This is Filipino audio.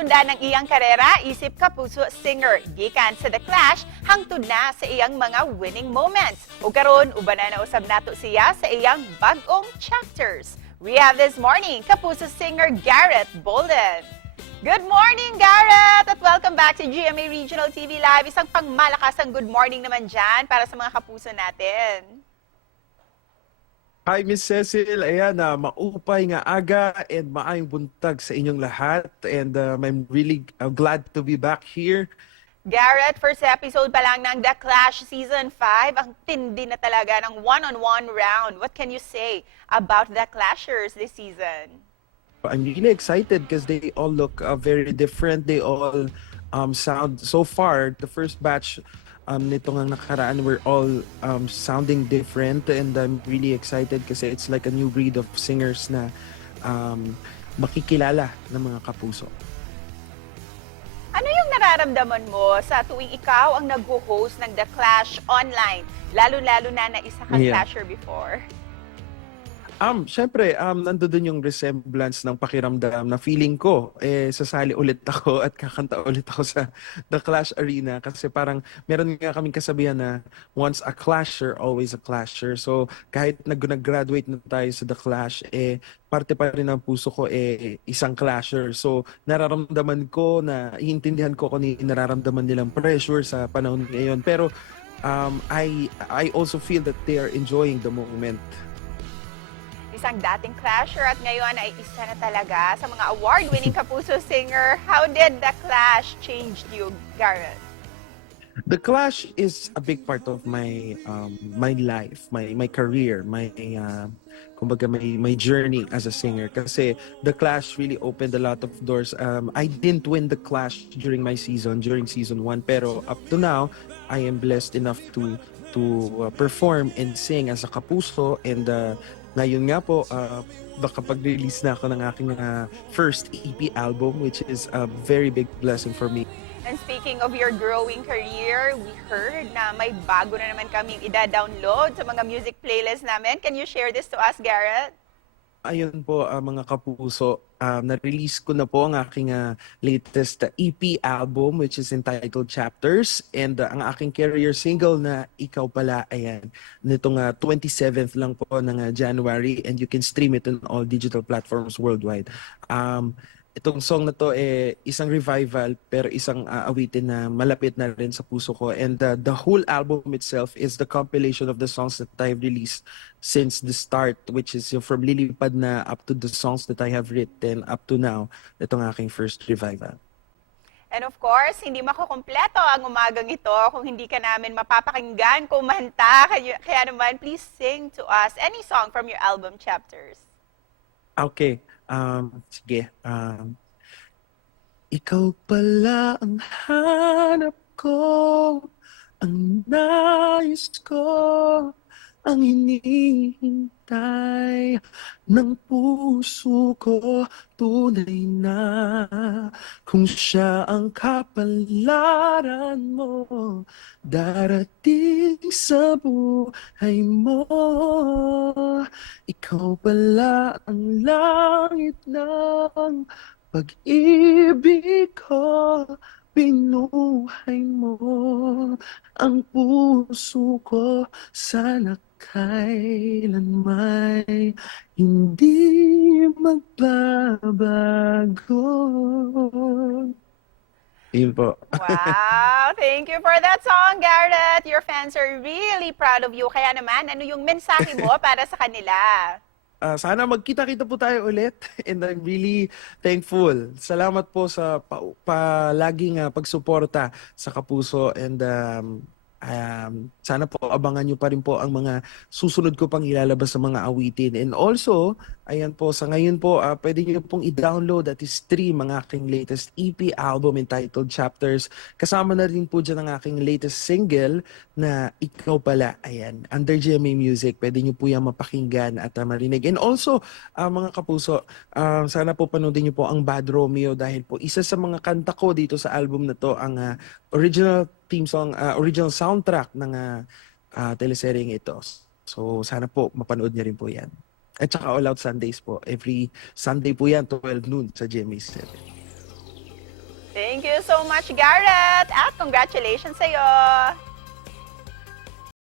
sundan ng iyang karera, isip Kapuso singer. Gikan sa The Clash, hangtod na sa iyang mga winning moments. O karon, uban na nausab nato siya sa iyang bagong chapters. We have this morning, Kapuso singer Garrett Bolden. Good morning, Garrett! At welcome back to GMA Regional TV Live. Isang pangmalakasang good morning naman dyan para sa mga kapuso natin. Hi, Miss Cecil. Ayan, maupay nga aga and maayong buntag sa inyong lahat. And I'm really glad to be back here. Garrett, first episode pa lang ng The Clash Season 5. Ang tindi na talaga ng one-on-one round. What can you say about The Clashers this season? I'm really excited because they all look very different. They all sound, so far, the first batch nito nga nakaraan, we're all sounding different, and I'm really excited kasi it's like a new breed of singers na makikilala ng mga kapuso. Ano yung nararamdaman mo sa tuwing ikaw ang nag-host ng The Clash online? Lalo-lalo na isa kang clasher before. Syempre, nandoon yung resemblance ng pakiramdam na feeling ko, sasali ulit ako at kakanta ulit ako sa The Clash Arena kasi parang meron nga kaming kasabihan na once a clasher, always a clasher. So kahit nag-graduate na tayo sa The Clash, parte pa rin ng puso ko isang clasher. So nararamdaman ko na iintindihan ko kung nararamdaman nilang pressure sa panahon ngayon. Pero I also feel that they are enjoying the moment. Isang dating clasher at ngayon ay isa na talaga sa mga award-winning Kapuso singer. How did The Clash change you, Garrett? The Clash is a big part of my my life, my career, kumbaga my journey as a singer. Kasi The Clash really opened a lot of doors. I didn't win The Clash during season 1, pero up to now, I am blessed enough to perform and sing as a Kapuso, and ngayon nga po, nakapag-release na ako ng aking first EP album, which is a very big blessing for me. And speaking of your growing career, we heard na may bago na naman kaming ida-download sa mga music playlist namin. Can you share this to us, Garrett? Ayun po, mga kapuso, na-release ko na po ang aking latest EP album, which is entitled Chapters, and ang aking career single na Ikaw Pala, ayan, nitong 27th lang po ng January, and you can stream it on all digital platforms worldwide. Itong song na to isang revival pero isang awitin na malapit na rin sa puso ko, and the whole album itself is the compilation of the songs that I've released since the start, which is from Lilipad na up to the songs that I have written up to now. Itong aking first revival. And of course, hindi makukumpleto ang umagang ito kung hindi ka namin mapapakinggan, kumanta. Kaya naman, please sing to us any song from your album Chapters. Okay. Sige. Ikaw pala ang hanap ko, ang nais ko, ang hinihintay ng puso ko. Tunay na kung siya ang kapalaran mo, darating sa buhay mo. Ikaw pala ang langit ng pag-ibig ko, binuhay mo ang puso ko, sana kailanman hindi magbabago. Yun po. Wow! Thank you for that song, Garrett. Your fans are really proud of you. Kaya naman, ano yung mensahe mo para sa kanila? Sana magkita-kita po tayo ulit, and I'm really thankful. Salamat po sa palaging pagsuporta sa Kapuso, and sana po abangan nyo pa rin po ang mga susunod ko pang ilalabas sa mga awitin. And also, ayan po, sa ngayon po, pwede nyo pong i-download at i-stream ang aking latest EP album entitled Chapters. Kasama na rin po dyan ang aking latest single na Ikaw Pala. Ayan, under GMA Music, pwede nyo po yan mapakinggan at marinig. And also, mga kapuso, sana po panoodin nyo po ang Bad Romeo, dahil po isa sa mga kanta ko dito sa album na to, ang original theme song, original soundtrack ng teleseryeng ito. So sana po mapanood niyo rin po yan. At saka All Out Sundays po. Every Sunday po yan, 12 noon sa GMA 7. Thank you so much, Garrett! At congratulations sa'yo!